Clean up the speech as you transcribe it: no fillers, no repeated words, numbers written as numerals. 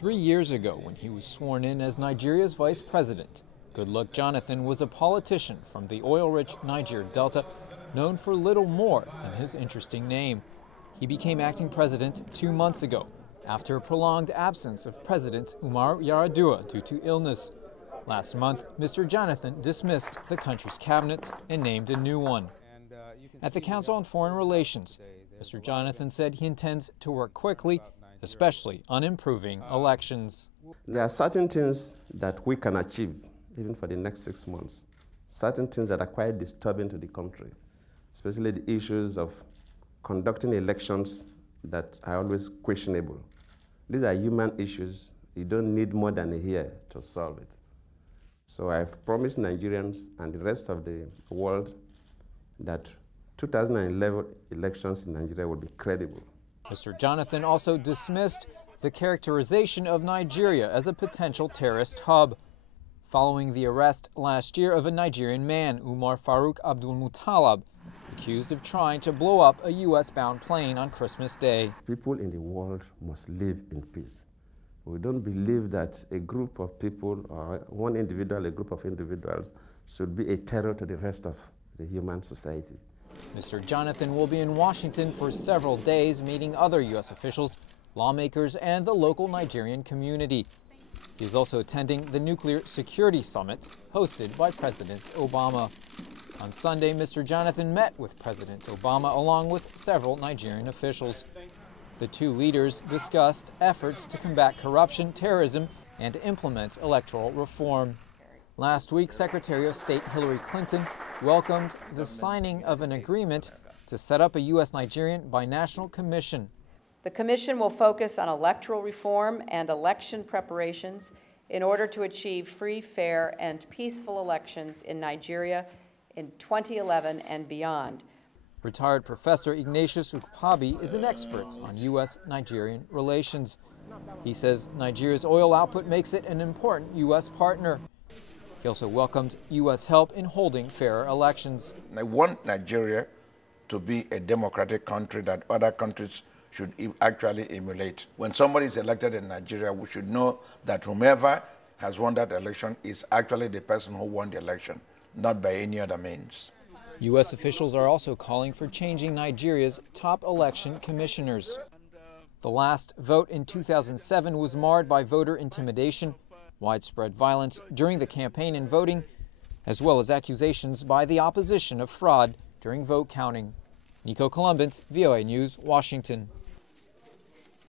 3 years ago when he was sworn in as Nigeria's vice president. Goodluck Jonathan was a politician from the oil-rich Niger Delta, known for little more than his interesting name. He became acting president 2 months ago, after a prolonged absence of President Umaru Yar'Adua due to illness. Last month, Mr. Jonathan dismissed the country's cabinet and named a new one. At the Council on Foreign Relations, Mr. Jonathan said he intends to work quickly, especially on improving elections. There are certain things that we can achieve, even for the next 6 months. Certain things that are quite disturbing to the country, especially the issues of conducting elections that are always questionable. These are human issues. You don't need more than a year to solve it. So I've promised Nigerians and the rest of the world that 2011 elections in Nigeria will be credible. Mr. Jonathan also dismissed the characterization of Nigeria as a potential terrorist hub, following the arrest last year of a Nigerian man, Umar Farouk Abdul-Muttalab, accused of trying to blow up a U.S.-bound plane on Christmas Day. People in the world must live in peace. We don't believe that a group of people or one individual, a group of individuals, should be a terror to the rest of the human society. Mr. Jonathan will be in Washington for several days, meeting other U.S. officials, lawmakers, and the local Nigerian community. He is also attending the Nuclear Security Summit hosted by President Obama. On Sunday, Mr. Jonathan met with President Obama along with several Nigerian officials. The two leaders discussed efforts to combat corruption, terrorism, and implement electoral reform. Last week, Secretary of State Hillary Clinton welcomed the signing of an agreement to set up a U.S.-Nigerian binational commission. The commission will focus on electoral reform and election preparations in order to achieve free, fair, and peaceful elections in Nigeria in 2011 and beyond. Retired Professor Ignatius Ukpabi is an expert on U.S.-Nigerian relations. He says Nigeria's oil output makes it an important U.S. partner. He also welcomed U.S. help in holding fairer elections. I want Nigeria to be a democratic country that other countries should actually emulate. When somebody is elected in Nigeria, we should know that whomever has won that election is actually the person who won the election, not by any other means. U.S. officials are also calling for changing Nigeria's top election commissioners. The last vote in 2007 was marred by voter intimidation, widespread violence during the campaign and voting, as well as accusations by the opposition of fraud during vote counting. Nico Columbus, VOA News, Washington.